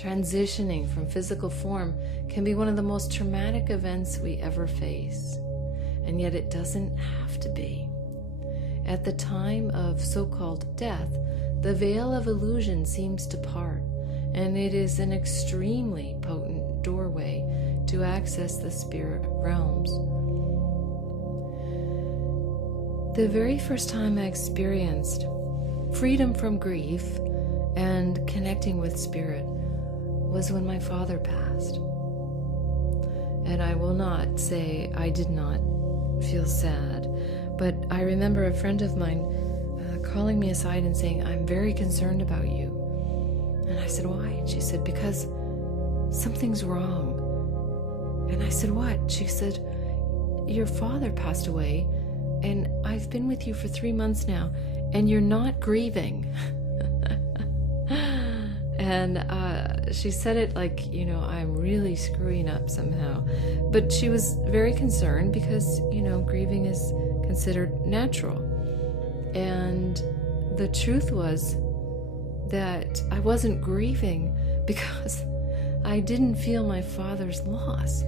Transitioning from physical form can be one of the most traumatic events we ever face, and yet it doesn't have to be. At the time of so-called death, the veil of illusion seems to part, and it is an extremely potent doorway to access the spirit realms. The very first time I experienced freedom from grief and connecting with spirit was when my father passed. And I will not say I did not feel sad, but I remember a friend of mine calling me aside and saying, "I'm very concerned about you." And I said, "Why?" And she said, "Because something's wrong." And I said, "What?" She said, "Your father passed away, and I've been with you for 3 months now, and you're not grieving." And she said it like, I'm really screwing up somehow. But she was very concerned because, grieving is considered natural. And the truth was that I wasn't grieving because I didn't feel my father's loss.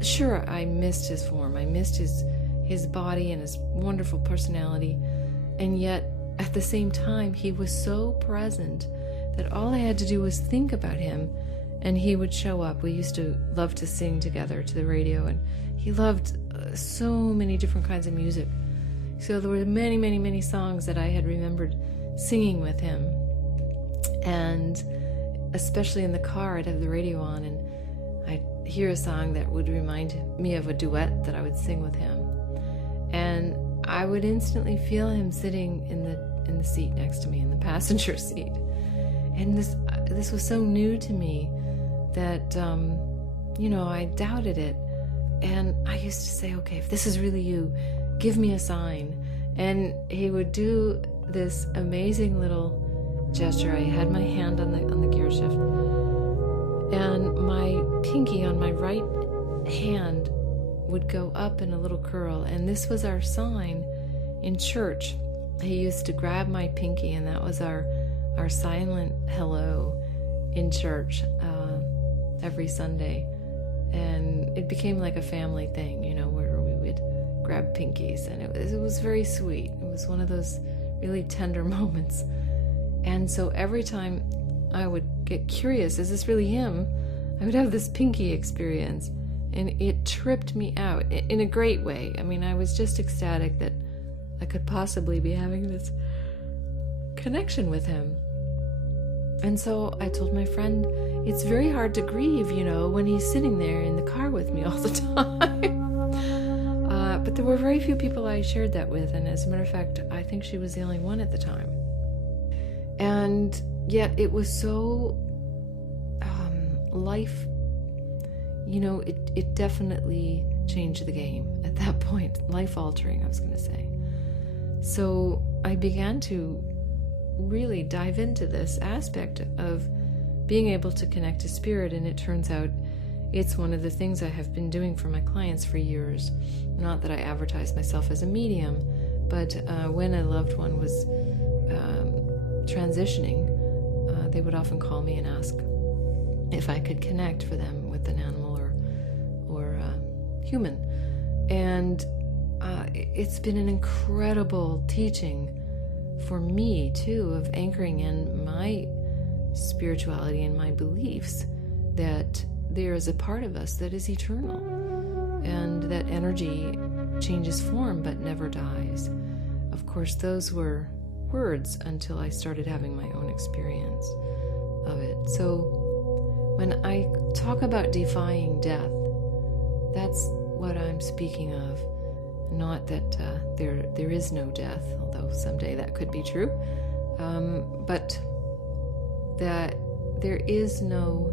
Sure, I missed his form. I missed his body and his wonderful personality. And yet, at the same time, he was so present that all I had to do was think about him and he would show up. We used to love to sing together to the radio, and he loved so many different kinds of music. So there were many, many, many songs that I had remembered singing with him. And especially in the car, I'd have the radio on and I'd hear a song that would remind me of a duet that I would sing with him. And I would instantly feel him sitting in the seat next to me, in the passenger seat. And this was so new to me that, I doubted it. And I used to say, "Okay, if this is really you, give me a sign." And he would do this amazing little gesture. I had my hand on the gear shift, and my pinky on my right hand would go up in a little curl. And this was our sign in church. He used to grab my pinky, and that was our silent hello in church every Sunday. And it became like a family thing, where we would grab pinkies, and it was very sweet. It was one of those really tender moments. And so every time I would get curious, is this really him? I would have this pinky experience, and it tripped me out in a great way. I mean, I was just ecstatic that I could possibly be having this connection with him. And so I told my friend, it's very hard to grieve, when he's sitting there in the car with me all the time. But there were very few people I shared that with, and as a matter of fact, I think she was the only one at the time. And yet it was so life, it definitely changed the game at that point. Life-altering, I was going to say. So I began to really dive into this aspect of being able to connect to spirit, and it turns out it's one of the things I have been doing for my clients for years. Not that I advertise myself as a medium, but when a loved one was transitioning, they would often call me and ask if I could connect for them with an animal or human. And it's been an incredible teaching for me too, of anchoring in my spirituality and my beliefs that there is a part of us that is eternal, and that energy changes form but never dies. Of course, those were words until I started having my own experience of it. So when I talk about defying death, that's what I'm speaking of. Not that there is no death, although someday that could be true, but that there is no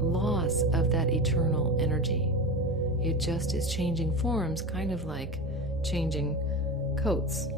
loss of that eternal energy. It just is changing forms, kind of like changing coats.